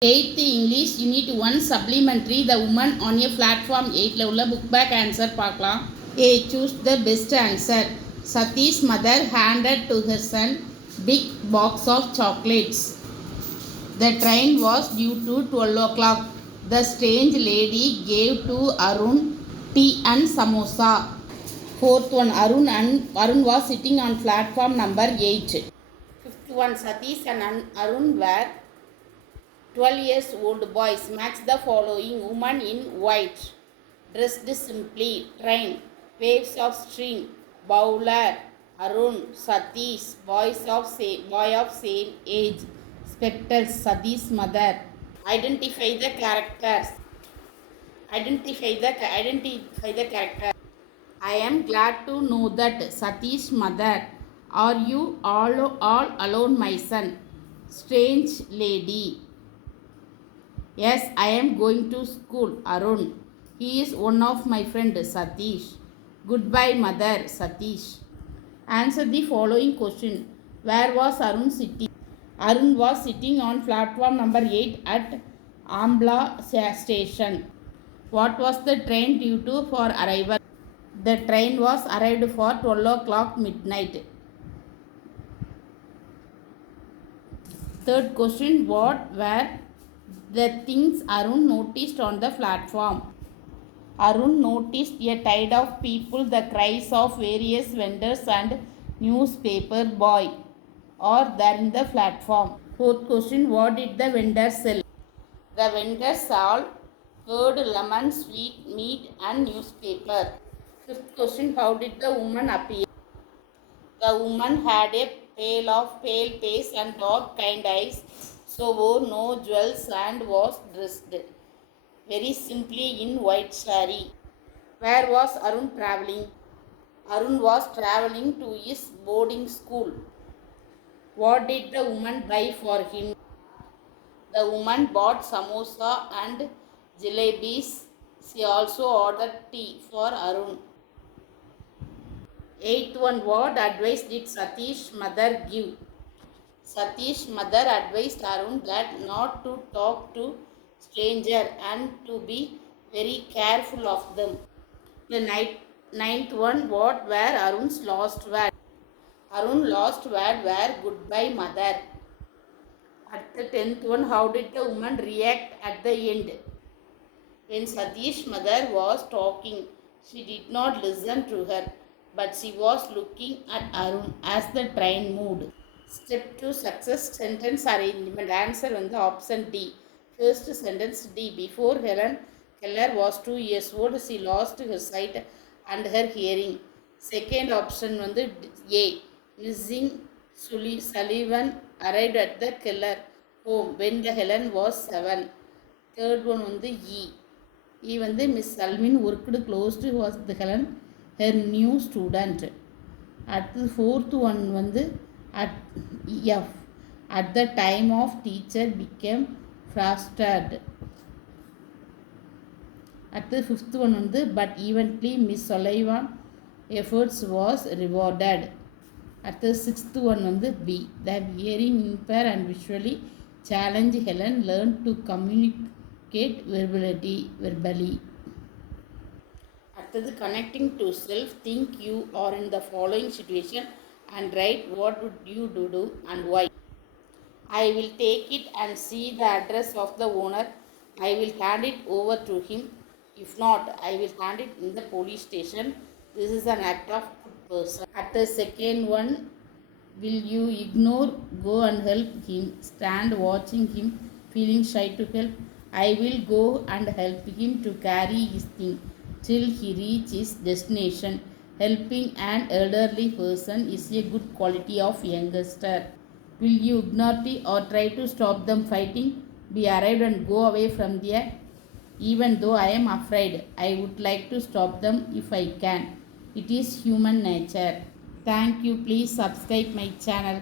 8th English Unit 1 Supplementary The Woman on a Platform 8ல உள்ள book back answer பார்க்கலாம். A. Choose the best answer. Sati's mother handed to her son big box of chocolates. The train was due to 12 o'clock. The strange lady gave to Arun tea and samosa. Fourth one, Arun was sitting on platform number 8. Fifth one, Satish and Arun were 12 years old boys. Match the following: woman in white, dressed simply, train, waves of string, bowler, Arun, Satish, boy of same age, spectacles, Sati's mother. Identify the characters. Identify the character. I am glad to know that. Sati's mother. Are you all alone, my son? Strange lady. Yes, I am going to school. Arun. He is one of my friends. Satish. Goodbye, mother. Satish. Answer the following question. Where was Arun sitting? Arun was sitting on platform number 8 at Ambla station. What was the train due to for arrival? The train was arrived for 12 o'clock midnight. Third question. What were the things Arun noticed on the platform? Arun noticed a tide of people, the cries of various vendors and newspaper boy are there in the platform. Fourth question. What did the vendors sell? The vendors sold curd, lemon, sweet meat and newspaper. Fifth question. How did the woman appear? The woman had a pale face and dark kind eyes, so wore no jewels and was dressed very simply in white saree. Where was Arun traveling? Arun was traveling to his boarding school. What did the woman buy for him? The woman bought samosa and jalebis. She also ordered tea for Arun. Eighth one. What advice did Satish's mother give? Satish's mother advised Arun that not to talk to stranger and to be very careful of them. The ninth one. What were Arun's lost words? Arun lost word were goodbye, mother. At the 10th one. How did the woman react at the end? When Satish's mother was talking, she did not listen to her, but she was looking at Arun as the train moved. Step 2 success sentence arrangement. Answer வந்து option D. First sentence D. Before Helen Keller was 2 years old, she lost her sight and her hearing. Second option வந்து A. Missing Sullivan arrived at the Keller home when the Helen was 7. Third one வந்து E. வந்து Miss Salmin worked close to was the Helen, her new student. அடுத்து fourth one வந்து at F. At the time of teacher became frustrated. அடுத்து fifth one வந்து but eventually Miss Sullivan efforts was rewarded. அடுத்து sixth one வந்து B. The hearing impaired and visually challenged Helen learned to communicate verbally. அடுத்தது connecting to self. Think you are in the following situation and write what would you do and why. I will take it and see the address of the owner. I will hand it over to him. If not, I will hand it in the police station. This is an act of good person. At the second one, will you ignore, go and help him, stand watching him, feeling shy to help? I will go and help him to carry his thing till he reach his destination. Helping an elderly person is a good quality of youngster. Will you ignore or try to stop them fighting? Be arrived and go away from there. Even though I am afraid, I would like to stop them if I can. It is human nature. Thank you. Please subscribe my channel.